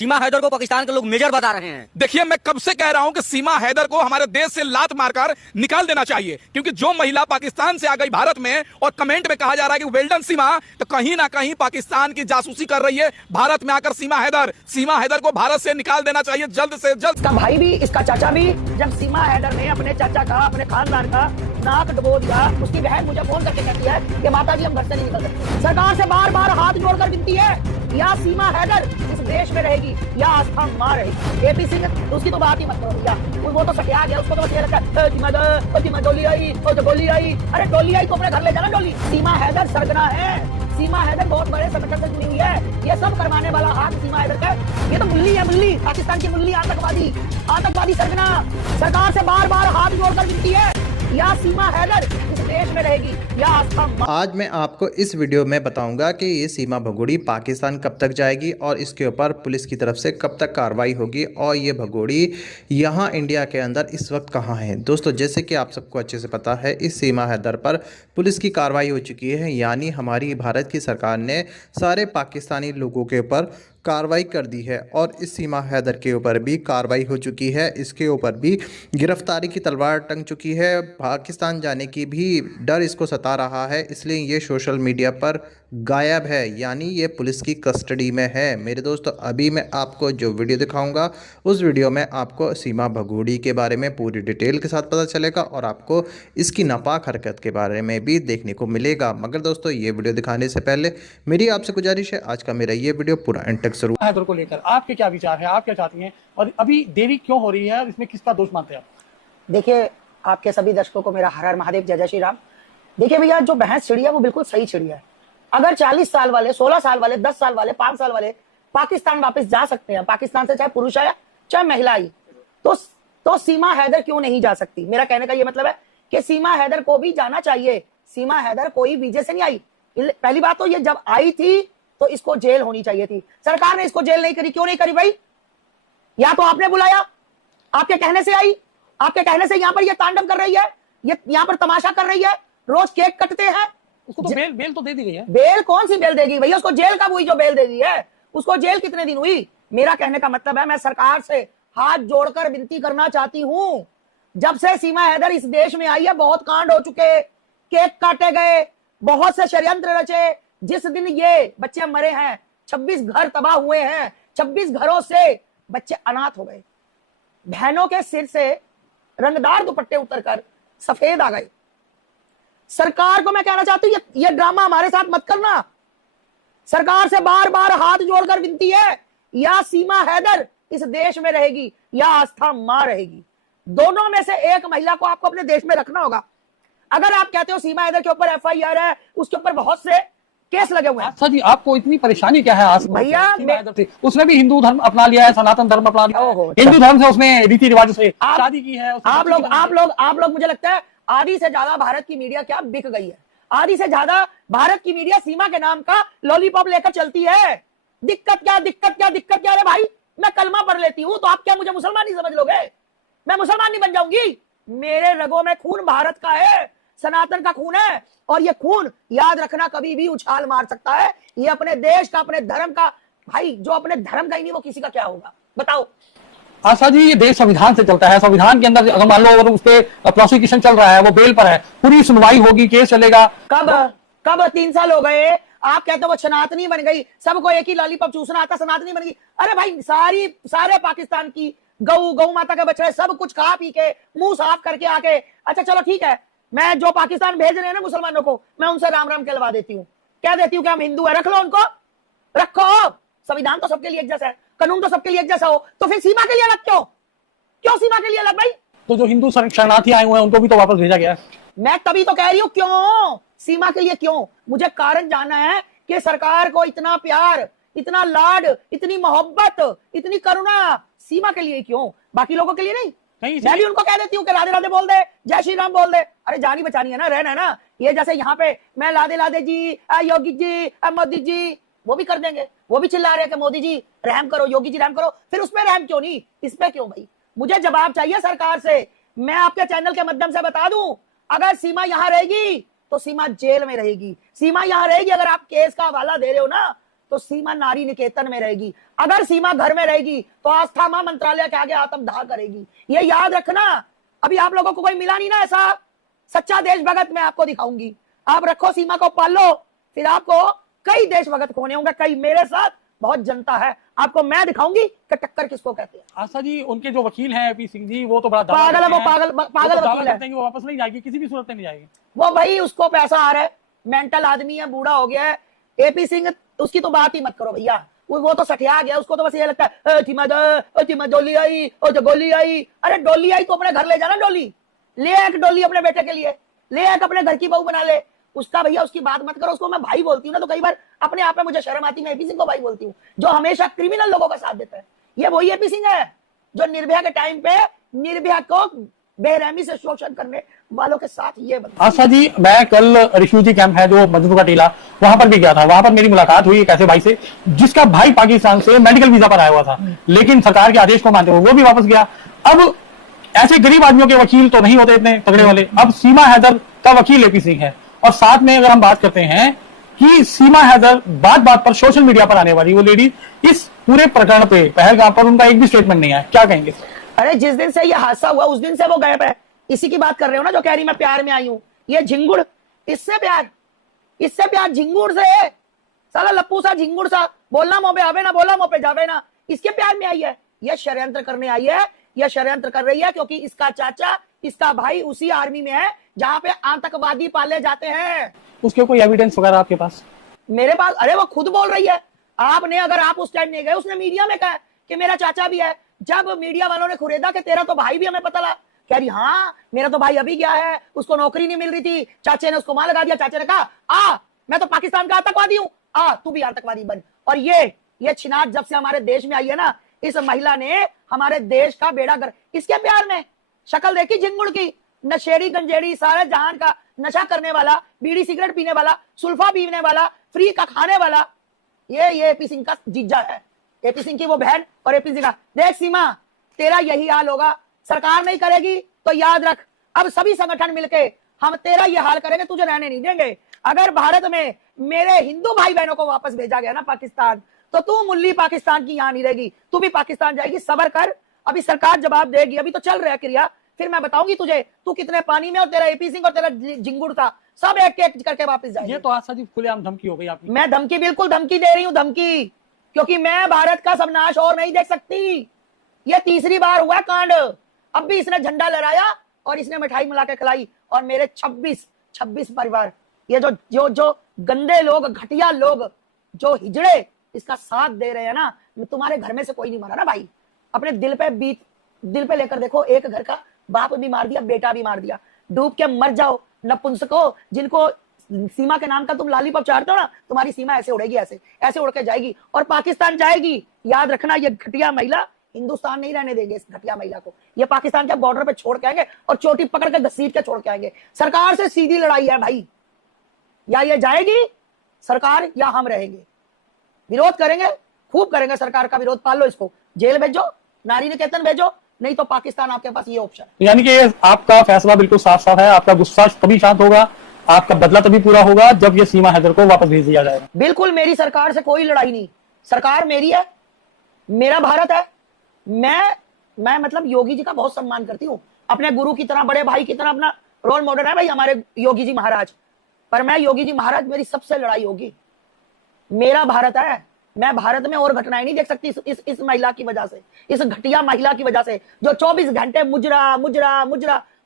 सीमा हैदर को पाकिस्तान के लोग मेजर बता रहे हैं। देखिए, मैं कब से कह रहा हूं कि सीमा हैदर को हमारे देश से लात मारकर निकाल देना चाहिए, क्योंकि जो महिला पाकिस्तान से आ गई भारत में और कमेंट में कहा जा रहा है कि वेल्डन सीमा, तो कहीं ना कहीं पाकिस्तान की जासूसी कर रही है भारत में आकर सीमा हैदर को भारत से निकाल देना चाहिए जल्द से जल्द। इसका भाई भी, इसका चाचा भी, जब सीमा हैदर ने अपने चाचा का, अपने खानदान का नाक डुबो दिया, उसकी बहन मुझे फोन करके कहती है कि माता जी हम घर से नहीं निकल सकते। सरकार से बार बार हाथ जोड़कर विनती है, या सीमा हैदर इस देश में रहेगी या आस्था मां रहेगी। एपीसी में उसकी तो बात ही मत करो भैया, वो तो सटिया गया, उसको तो बस ये लगता है डोली आई, गोली आई। अरे डोली आई तो अपने घर ले जाना डोली। सीमा हैदर सरगना है, सीमा हैदर बहुत बड़े संगठन से जुड़ी हुई है। ये सब करवाने वाला हाथ सीमा हैदर का, ये तो मुल्ली है, मुल्ली, पाकिस्तान की मुल्ली, आतंकवादी सरगना। सरकार से बार बार हाथ जोड़कर विनती है, या सीमा हैदर इस देश में रहेगी या आस्था। आज मैं आपको इस वीडियो में बताऊंगा कि ये सीमा भगोड़ी पाकिस्तान कब तक जाएगी और इसके ऊपर पुलिस की तरफ से कब तक कार्रवाई होगी, और ये भगोड़ी यहाँ इंडिया के अंदर इस वक्त कहाँ है। दोस्तों, जैसे कि आप सबको अच्छे से पता है, इस सीमा हैदर पर पुलिस की कार्रवाई हो चुकी है, यानी हमारी भारत की सरकार ने सारे पाकिस्तानी लोगों के ऊपर कार्रवाई कर दी है और इस सीमा हैदर के ऊपर भी कार्रवाई हो चुकी है। इसके ऊपर भी गिरफ्तारी की तलवार टंग चुकी है। पाकिस्तान जाने की भी डर इसको सता रहा है, इसलिए ये सोशल मीडिया पर गायब है, यानी ये पुलिस की कस्टडी में है। मेरे दोस्तों, अभी मैं आपको जो वीडियो दिखाऊंगा उस वीडियो में आपको सीमा भगोड़ी के बारे में पूरी डिटेल के साथ पता चलेगा और आपको इसकी नापाक हरकत के बारे में भी देखने को मिलेगा। मगर दोस्तों, ये वीडियो दिखाने से पहले मेरी आपसे गुजारिश है, आज का मेरा ये वीडियो पूरा एंड तक जरूर। हैदर को लेकर आपके क्या विचार है, आप क्या चाहती हैं और अभी देरी क्यों हो रही है और इसमें किसका दोष मानते हैं आप? देखिए, आपके सभी दर्शकों को मेरा हर हर महादेव, जय जय श्री राम। देखिए भैया, जो बहस छिड़ी है वो बिल्कुल सही छिड़ी है। अगर 40 साल वाले, 16 साल वाले, 10 साल वाले, 5 साल वाले पाकिस्तान वापस जा सकते हैं, पाकिस्तान से चाहे पुरुष आया चाहे महिला आई, तो सीमा हैदर क्यों नहीं जा सकती? मेरा कहने का ये मतलब है कि सीमा हैदर को भी जाना चाहिए। सीमा हैदर कोई वीजे से नहीं आई। पहली बात तो ये, जब आई थी तो इसको जेल होनी चाहिए थी। सरकार ने इसको जेल नहीं करी। क्यों नहीं करी भाई? या तो आपने बुलाया, आपके कहने से आई, आपके कहने से यहाँ पर ये तांडव कर रही है, ये यहाँ पर तमाशा कर रही है, रोज केक कटते हैं। उसको तो बेल तो दे दी गई है। बेल कौन सी बेल देगी भैया? उसको जेल कब हुई जो बेल दे दी है? उसको जेल कितने दिन हुई? मेरा कहने का मतलब है, मैं सरकार से हाथ जोड़कर विनती करना चाहती हूं, जब से सीमा हैदर इस देश में आई है बहुत कांड हो चुके, केक काटे गए, बहुत से षड्यंत्र रचे। जिस दिन ये बच्चे मरे हैं, 26 घर तबाह हुए हैं, 26 घरों से बच्चे अनाथ हो गए, बहनों के सिर से रंगदार दुपट्टे उतरकर सफेद आ गए। सरकार को मैं कहना चाहती हूं, ये ड्रामा हमारे साथ मत करना। सरकार से बार बार हाथ जोड़कर विनती है, या सीमा हैदर इस देश में रहेगी या आस्था मां रहेगी। दोनों में से एक महिला को आपको अपने देश में रखना होगा। अगर आप कहते हो सीमा हैदर के ऊपर एफआईआर है, उसके ऊपर बहुत से केस लगे हुए हैं। सर जी, आपको इतनी परेशानी क्या है? आज भैया, उसने भी हिंदू धर्म अपना लिया है, सनातन धर्म अपना लिया है, हिंदू धर्म से उसने रीति रिवाजों से शादी की है। आप लोग मुझे लगता है आधी से ज्यादा भारत की मीडिया क्या बिक गई है। आधी से ज्यादा भारत की मीडिया सीमा के नाम का लॉलीपॉप लेकर चलती है। दिक्कत क्या है भाई? मैं कलमा पढ़ लेती हूँ तो आप क्या मुझे मुसलमान नहीं समझ लोगे? मैं मुसलमान नहीं बन जाऊंगी? मेरे रगों में खून भारत का है, सनातन का खून है, और ये खून याद रखना कभी भी उछाल मार सकता है। ये अपने देश का, अपने धर्म का, भाई जो अपने धर्म का ही नहीं वो किसी का क्या होगा बताओ? आशा जी, ये देश संविधान से चलता है। संविधान के अंदर अगर मान लो अगर उस पे प्रोसिक्यूशन चल रहा है, वो बेल पर है, पूरी सुनवाई होगी, केस चलेगा। कब 3 साल हो गए, आप कहते हो वो सनातनी बन गई, सबको एक ही लॉलीपॉप चूसना आता, सनातनी बन गई। अरे भाई, सारे पाकिस्तान की गौ माता के बच्चे सब कुछ खा पी के मुंह साफ करके आके, अच्छा चलो ठीक है, मैं जो पाकिस्तान भेज रहे हैं ना मुसलमानों को, मैं उनसे राम राम कहलवा देती हूँ, कह देती हूँ कि हम हिंदू है, रख लो उनको, रखो। संविधान तो सबके लिए एक जैसा है, कानून तो सबके लिए एक जैसा हो, तो फिर सीमा के लिए अलग क्यों सीमा के लिए अलग भाई? तो जो हिंदू शरणार्थी आए हुए हैं उनको भी तो वापस भेजा गया है। मैं तभी तो कह रही हूँ, क्यों सीमा के लिए क्यों? मुझे कारण जानना है कि सरकार को इतना प्यार, इतना लाड, इतनी मोहब्बत, इतनी करुणा सीमा के लिए क्यों? बाकी लोगों के लिए नहीं। मैं भी उनको कह देती हूँ कि राधे राधे बोल दे, जय श्री राम बोल दे। अरे जानी बचानी है ना, रहना है ना। ये जैसे यहाँ पे मैं लादे लादे जी, योगी जी, मोदी जी, वो भी कर देंगे, वो भी चिल्ला रहे हैं कि मोदी जी रहम करो, योगी जी रहम करो, फिर उसमें रहम क्यों नहीं, इसमें क्यों भाई? मुझे जवाब चाहिए सरकार से। मैं आपके चैनल के माध्यम से बता दूं, अगर सीमा यहाँ रहेगी तो सीमा जेल में रहेगी। सीमा यहाँ रहेगी, अगर आप केस का हवाला दे रहे हो ना, तो सीमा नारी निकेतन में रहेगी। अगर सीमा घर में रहेगी तो आस्था मां मंत्रालय के आगे आत्मदाह करेगी। ये याद रखना। अभी आप लोगों को कोई मिला नहीं ना ऐसा सच्चा देशभक्त, मैं आपको दिखाऊंगी। आप रखो सीमा को, पालो, फिर आपको कई देशभक्त खोने होंगे, कई मेरे साथ बहुत जनता है, आपको मैं दिखाऊंगी कि टक्कर किसको कहते हैं। आस्था जी, उनके जो वकील हैं एपी सिंह जी, वो तो बड़ा पागल है, वो पागल वकील है। कि वो वापस नहीं जाएगी, किसी भी सूरत में नहीं जाएगी। वो भाई उसको पैसा आ रहा है, मेंटल आदमी है, बूढ़ा हो गया है। एपी सिंह उसकी तो बात ही मत करो भैया, वो तो सठिया गया। उसको तो बस ये लगता है डोली आई, गोली आई। अरे डोली आई तो अपने घर ले जाना, डोली ले एक डोली अपने बेटे के लिए, ले एक अपने घर की बहू बना ले। उसका भैया उसकी बात मत करो। उसको मैं भाई बोलती हूँ ना, तो कई बार अपने आप में मुझे शर्म आती है, मैं एपी सिंह को भाई बोलती हूँ, जो हमेशा क्रिमिनल लोगों का साथ देता है। ये वही एपी सिंह है जो निर्भया के टाइम पे निर्भया को बेरहमी से शोषण करने वालों के साथ ये बता। आस्था जी, मैं कल रिफ्यूजी कैंप है जो मधुपुर का टीला, वहां पर भी गया था। वहां पर मेरी मुलाकात हुई एक ऐसे भाई से जिसका भाई पाकिस्तान से मेडिकल वीजा पर आया हुआ था, लेकिन सरकार के आदेश को मानते हुए वो भी वापस गया। अब ऐसे गरीब आदमियों के वकील तो नहीं होते इतने तगड़े वाले। अब सीमा हैदर का वकील एपी सिंह है, और साथ में अगर हम बात करते हैं कि सीमा हैदर बात बात पर सोशल मीडिया पर आने वाली वो लेडी, इस पूरे प्रकरण पे पहलगाम पर उनका एक भी स्टेटमेंट नहीं आया, क्या कहेंगे? अरे जिस दिन से ये हादसा हुआ उस दिन से वो गायब है। इसी की बात कर रहे हो ना, जो कह रही मैं प्यार में आई हूं। ये झिंगुड़, इससे प्यार झिंगुड़ से है। साला लप्पू सा झिंगुड़ सा, बोलना मुंह पे आवे ना, बोला मुंह पे जावे ना, इसके प्यार में आई है। ये षड्यंत्र करने आई है, यह षड्यंत्र कर रही है क्योंकि इसका चाचा, इसका भाई उसी आर्मी में है जहां पे आतंकवादी पाले जाते हैं। उसके कोई एविडेंस वगैरह आपके पास? मेरे पास, अरे वो खुद बोल रही है। आपने, अगर आप उस टाइम नहीं गए, उसने मीडिया में कहा कि मेरा चाचा भी है। जब मीडिया वालों ने खुरेदा कि तेरा तो भाई भी, हमें पता लगा, कह रही हाँ मेरा तो भाई अभी गया है, उसको नौकरी नहीं मिल रही थी, चाचे ने उसको मार लगा दिया। चाचे ने कहा मैं तो पाकिस्तान का आतंकवादी हूँ, तू भी आतंकवादी बन। और ये छिनाट जब से हमारे देश में आई है ना, इस महिला ने हमारे देश का बेड़ा गर्क, इसके प्यार में। शक्ल देखी झिंगुड़ की, नशेड़ी गंजेड़ी सारे जहान का नशा करने वाला, बीड़ी सिगरेट पीने वाला, सुल्फा पीने वाला, फ्री का खाने वाला, ये एपी सिंह का जीजा है। एपी सिंह की वो बहन और एपी सिंह का। देख सीमा, तेरा यही हाल होगा। सरकार नहीं करेगी तो याद रख, अब सभी संगठन मिलके हम तेरा ये हाल करेंगे, तुझे रहने नहीं देंगे। अगर भारत में मेरे हिंदू भाई बहनों को वापस भेजा गया ना पाकिस्तान, तो तू मुल्ली पाकिस्तान की यहां नहीं रहेगी, तू भी पाकिस्तान जाएगी। सबर कर, अभी सरकार जवाब देगी, अभी तो चल रहा है क्रिया, फिर मैं बताऊंगी तुझे तू कितने पानी में, और तेरा एपी सिंह और तेरा झिंगुड़ था, सब एक एक करके वापस जाएंगे। ये तो आस्था जी खुलेआम धमकी हो गई आपकी। मैं धमकी, बिल्कुल धमकी दे रही हूँ, धमकी, क्योंकि मैं भारत का सबनाश और नहीं देख सकती। ये तीसरी बार हुआ कांड। अब भी इसने झंडा लहराया और इसने मिठाई मिला के खिलाई, और मेरे 26 परिवार, ये जो गंदे लोग, घटिया लोग, जो हिजड़े इसका साथ दे रहे हैं ना, तुम्हारे घर में से कोई नहीं मरा ना भाई। अपने दिल पे लेकर देखो, एक घर का बाप भी मार दिया, बेटा भी मार दिया। डूब के मर जाओ नपुंसको, जिनको सीमा के नाम का तुम लॉलीपॉप चाटते हो ना, तुम्हारी सीमा ऐसे उड़ेगी, ऐसे उड़ के जाएगी और पाकिस्तान जाएगी। याद रखना, ये घटिया महिला हिंदुस्तान नहीं रहने देंगे। इस घटिया महिला को ये पाकिस्तान के बॉर्डर पे छोड़ के आएंगे और चोटी पकड़ के घसीट के छोड़ के आएंगे। सरकार से सीधी लड़ाई है भाई, या ये जाएगी सरकार या हम रहेंगे। विरोध करेंगे, खूब करेंगे सरकार का विरोध। पाल लो इसको, जेल भेजो, नारी निकेतन भेजो, नहीं तो पाकिस्तान आपके पास ये ऑप्शन है। यानी कि आपका फैसला बिल्कुल साफ साफ है, आपका गुस्सा तभी शांत होगा, आपका बदला तभी पूरा होगा जब ये सीमा हैदर को वापस भेज दिया जाएगा। बिल्कुल, मेरी सरकार से कोई लड़ाई नहीं। सरकार मेरी है, मेरा भारत है। मैं मतलब योगी जी का बहुत सम्मान करती हूँ, अपने गुरु की तरह, बड़े भाई की तरह, अपना रोल मॉडल है भाई हमारे योगी जी महाराज। पर मैं योगी जी महाराज, मेरी सबसे लड़ाई होगी। मेरा भारत है, मैं भारत में और घटनाएं नहीं देख सकती इस महिला की वजह से, इस घटिया महिला की वजह से, जो 24 घंटे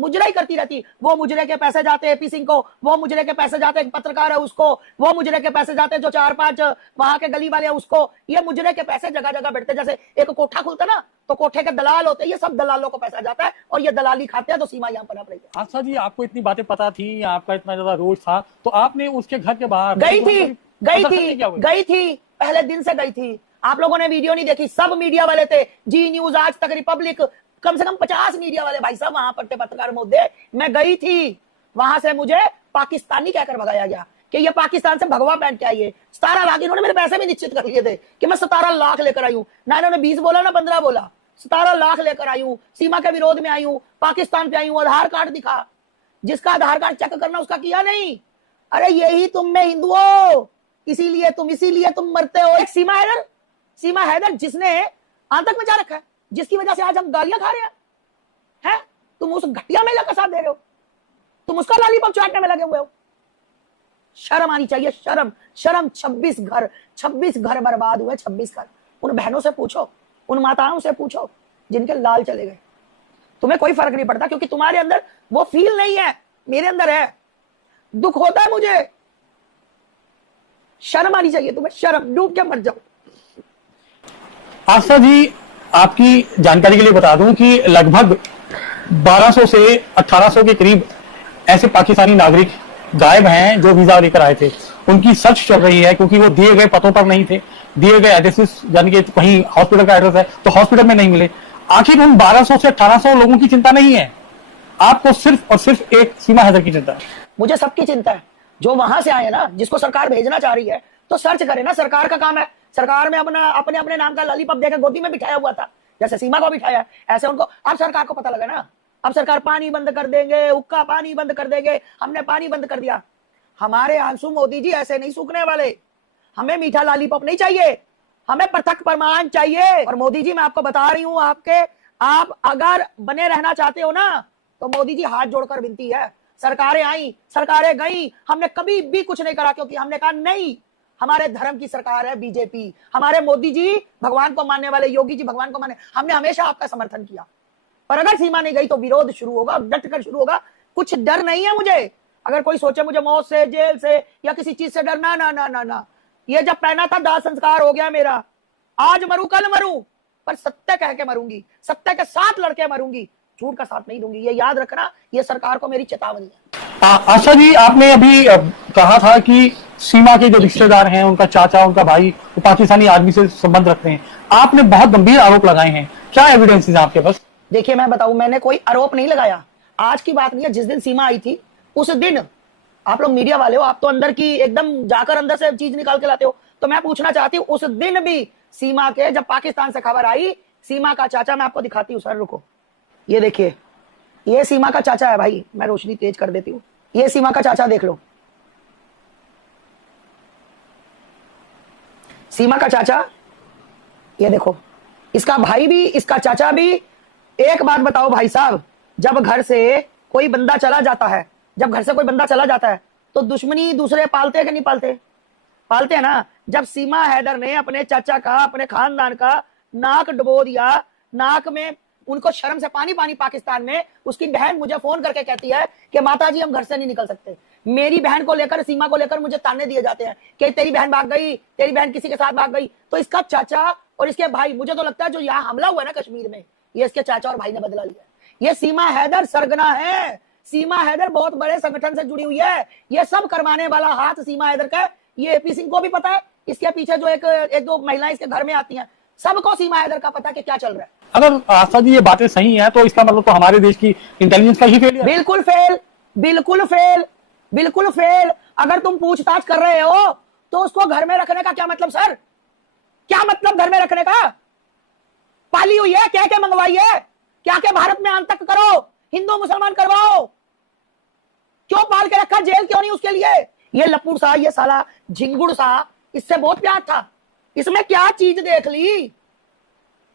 मुजरा ही करती रहती। वो मुजरे के पैसे जाते एपी सिंह को, वो मुजरे के पैसे जाते एक पत्रकार है उसको, वो मुजरे के पैसे जाते जो 4-5 वहां के गली वाले हैं उसको। ये मुजरे के पैसे जगह जगह बैठते, जैसे एक कोठा खुलता ना तो कोठे के दलाल होते हैं, ये सब दलालों को पैसा जाता है और ये दलाली खाते हैं। तो सीमा यहाँ पनप रही है। आस्था जी, आपको इतनी बातें पता थी, आपका इतना ज्यादा रोज था, तो आपने उसके घर के बाहर गई थी, पहले दिन से गई थी। आप लोगों ने वीडियो नहीं देखी, सब मीडिया वाले थे, जी न्यूज, आज तक, रिपब्लिक, कम से कम 50 मीडिया वाले भाई साहब वहां पर थे, पत्रकार महोदय। मैं गई थी, वहां से मुझे पाकिस्तानी कहकर भगाया गया कि ये पाकिस्तान से भगवा पहन के आई है। 17 लाख, इन्होंने मेरे पैसे भी निश्चित कर लिए थे कि मैं 17 लाख लेकर आई हूं ना। इन्होंने 20 बोला ना 15 बोला, 17 लाख लेकर आई हूं, सीमा के विरोध में आई हूं, पाकिस्तान पे आई हूं। आधार कार्ड दिखा, जिसका आधार कार्ड चेक करना उसका किया नहीं। अरे यही तुम में हिंदुओं, इसीलिए तुम मरते हो। एक सीमा हैदर जिसने आतंक मचा रखा है, जिसकी वजह से आज हम गालियां खा रहे हैं, तुम उस घटिया महिला का साथ दे रहे हो, तुम उसका लॉलीपॉप चाटने में लगे हुए हो। शर्म आनी चाहिए, शर्म। 26 घर बर्बाद हुए, 26 घर। उन बहनों से पूछो, उन माताओं से पूछो जिनके लाल चले गए। तुम्हें कोई फर्क नहीं पड़ता क्योंकि तुम्हारे अंदर वो फील नहीं है, मेरे अंदर है। दुख होता है मुझे, शर्म आनी चाहिए तुम्हें, शर्म। डूब के मर जाओ। आस्था जी, आपकी जानकारी के लिए बता दूं कि लगभग 1200 से 1800 के करीब ऐसे पाकिस्तानी नागरिक गायब हैं जो वीजा लेकर आए थे। उनकी सर्च चल रही है क्योंकि वो दिए गए पतों पर नहीं थे, दिए गए एड्रेसेस, यानी कि कहीं हॉस्पिटल का एड्रेस है तो हॉस्पिटल में नहीं मिले। आखिर उन 1200 से 1800 लोगों की चिंता नहीं है, आपको सिर्फ और सिर्फ एक सीमा हैदर की चिंता है। मुझे सबकी चिंता है जो वहां से आए ना, जिसको सरकार भेजना चाह रही है तो सर्च करे ना, सरकार का काम है। सरकार में अपने नाम का लॉलीपॉप देकर गोदी में बिठाया हुआ था, जैसे सीमा को बिठाया, ऐसे उनको। अब सरकार को पता लगा ना, अब सरकार पानी बंद कर देंगे, हुक्का पानी बंद कर देंगे। हमने पानी बंद कर दिया। हमारे आंसू मोदी जी ऐसे नहीं सूखने वाले। हमें मीठा लॉलीपॉप नहीं चाहिए, हमें पृथक प्रमाण चाहिए। और मोदी जी, मैं आपको बता रही हूं, आप अगर बने रहना चाहते हो ना, तो मोदी जी हाथ जोड़कर विनती है। सरकारें आई, सरकारें गई, हमने कभी भी कुछ नहीं करा क्योंकि हमने कहा नहीं, हमारे धर्म की सरकार है बीजेपी। हमारे मोदी जी भगवान को मानने वाले, योगी जी भगवान को मानने, हमने हमेशा आपका समर्थन किया। पर अगर सीमा नहीं गई तो विरोध शुरू होगा, डट कर शुरू होगा। कुछ डर नहीं है मुझे। अगर कोई सोचे मुझे मौत से, जेल से या किसी चीज से डर, ना ना ना ना ना। ये जब पहना था दाह संस्कार हो गया मेरा। आज मरूं कल मरूं, पर सत्य कह के मरूंगी, सत्य के साथ लड़के मरूंगी, झूठ का साथ नहीं दूंगी। ये याद रखना, ये सरकार को मेरी चेतावनी है। आशा जी, आपने अभी कहा था कि सीमा के जो रिश्तेदार हैं, उनका चाचा, उनका भाई, वो पाकिस्तानी आदमी से संबंध रखते हैं। आपने बहुत गंभीर आरोप लगाए हैं, क्या एविडेंस है आपके पास? देखिए, मैं बताऊं, मैंने कोई आरोप नहीं लगाया। आज की बात नहीं है, जिस दिन सीमा आई थी उस दिन, आप लोग मीडिया वाले हो, आप तो अंदर की एकदम जाकर अंदर से चीज निकाल के लाते हो, तो मैं पूछना चाहती हूँ, उस दिन भी सीमा के, जब पाकिस्तान से खबर आई, सीमा का चाचा, मैं आपको दिखाती हूँ सर, रुको, ये देखिए, ये सीमा का चाचा है भाई। मैं रोशनी तेज कर देती हूँ, ये सीमा का चाचा देख लो, सीमा का चाचा, ये देखो, इसका भाई भी, इसका चाचा भी। एक बात बताओ भाई साहब, जब घर से कोई बंदा चला जाता है, जब घर से कोई बंदा चला जाता है तो दुश्मनी दूसरे पालते हैं कि नहीं पालते? पालते हैं ना। जब सीमा हैदर ने अपने चाचा का, अपने खानदान का नाक डुबो दिया, नाक में उनको शर्म से पानी पानी, पाकिस्तान में उसकी बहन मुझे फोन करके कहती है कि माता जी हम घर से नहीं निकल सकते। मेरी बहन को लेकर, सीमा को लेकर मुझे ताने दिए जाते हैं कि तेरी बहन भाग गई, तेरी बहन किसी के साथ भाग गई। तो इसका चाचा और इसके भाई, मुझे तो लगता है जो यहाँ हमला हुआ है ना कश्मीर में, ये इसके चाचा और भाई ने बदला लिया। ये सीमा हैदर सरगना है। सीमा हैदर बहुत बड़े संगठन से जुड़ी हुई है। ये सब करवाने वाला हाथ सीमा हैदर का। ये एपी सिंह को भी पता है, इसके पीछे जो एक दो महिलाएं इसके घर में आती हैं, सबको सीमा हैदर का पता है कि क्या चल रहा है। अगर आस्था जी ये बातें सही हैं तो इसका मतलब तो हमारे देश की इंटेलिजेंस का ही फेलियर है। बिल्कुल फेल, बिल्कुल फेल, बिल्कुल फेल। अगर तुम पूछताछ कर रहे हो तो उसको घर में रखने का क्या मतलब सर? क्या मतलब घर में रखने का? पाली हुई है, क्या क्या मंगवाई है, क्या क्या भारत में आंतक करो, हिंदू मुसलमान करवाओ, क्यों पाल के रखा? जेल क्यों नहीं उसके लिए? ये लपुड़ सा, ये साला झिंगुड़ सा, इससे बहुत प्यार था। इसमें क्या चीज देख ली?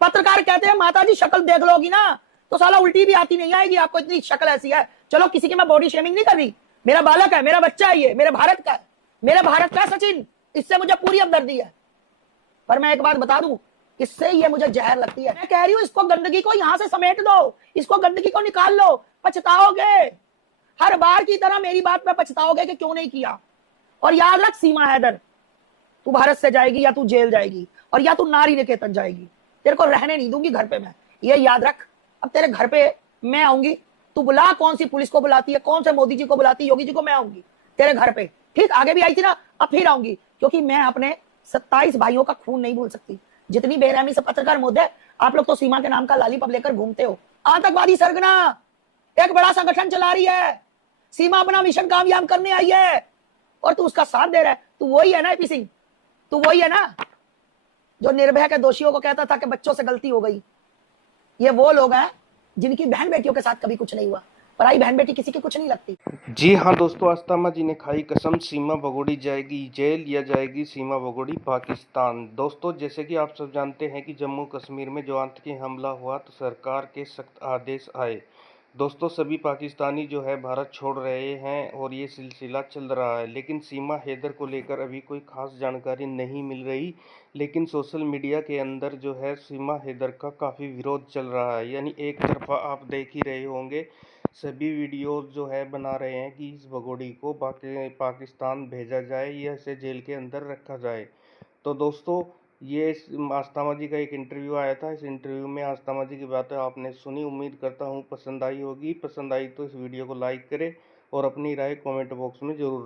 पत्रकार कहते हैं माता जी शक्ल देख लोगी ना तो साला उल्टी भी आती नहीं आएगी आपको, इतनी शक्ल ऐसी है। चलो किसी की मैं बॉडी शेमिंग नहीं कर रही, मेरा बालक है, मेरा बच्चा है, ये मेरे भारत का है, मेरे भारत का सचिन, इससे मुझे पूरी हमदर्दी है। पर मैं एक बात बता दूं, इससे ये मुझे जहर लगती है। मैं कह रही हूं इसको, गंदगी को यहां से समेट दो, इसको गंदगी को निकाल लो, पछताओगे। हर बार की तरह मेरी बात पे पछताओगे कि क्यों नहीं किया। और याद रख सीमा हैदर, तू भारत से जाएगी या तू जेल जाएगी, और या तू नारी निकेतन जाएगी। तेरे को रहने नहीं दूंगी घर पे मैं, ये याद रख। अब तेरे घर पे मैं आऊंगी, तू बुला, कौन सी पुलिस को बुलाती है, कौन से मोदी जी को बुलाती है, योगी जी को, मैं आऊंगी तेरे घर पे। ठीक, आगे भी आई थी ना, अब फिर आऊंगी, क्योंकि मैं अपने 27 भाइयों का खून नहीं भूल सकती। जितनी बेरहमी से पत्रकार महोदय, आप लोग तो सीमा के नाम का लॉलीपॉप लेकर घूमते हो। आतंकवादी सरगना एक बड़ा संगठन चला रही है, सीमा अपना मिशन कामयाब करने आई है और तू उसका साथ दे रहा है। तू वही है ना एपी सिंह, तू वही है ना जो निर्भया के दोषियों को कहता था कि बच्चों से गलती हो गई। ये वो लोग हैं जिनकी बहन बेटियों के साथ कभी कुछ नहीं हुआ। पराई बहन बेटी किसी की कुछ नहीं लगती। जी हाँ दोस्तों, अस्थामा जी ने खाई कसम, सीमा भगोड़ी जाएगी जेल या जाएगी सीमा भगोड़ी पाकिस्तान। दोस्तों, जैसे कि आप सब जानते हैं कि जम्मू कश्मीर में जो आतंकी हमला हुआ तो सरकार के सख्त आदेश आए। दोस्तों, सभी पाकिस्तानी जो है भारत छोड़ रहे हैं और ये सिलसिला चल रहा है, लेकिन सीमा हैदर को लेकर अभी कोई खास जानकारी नहीं मिल रही। लेकिन सोशल मीडिया के अंदर जो है सीमा हैदर का काफ़ी विरोध चल रहा है, यानी एक तरफा आप देख ही रहे होंगे सभी वीडियो जो है बना रहे हैं कि इस भगोड़ी को पाकिस्तान भेजा जाए या इसे जेल के अंदर रखा जाए। तो दोस्तों, ये आस्थामा जी का एक इंटरव्यू आया था। इस इंटरव्यू में आस्थामा जी की बातें आपने सुनी, उम्मीद करता हूँ पसंद आई होगी। पसंद आई तो इस वीडियो को लाइक करें और अपनी राय कमेंट बॉक्स में ज़रूर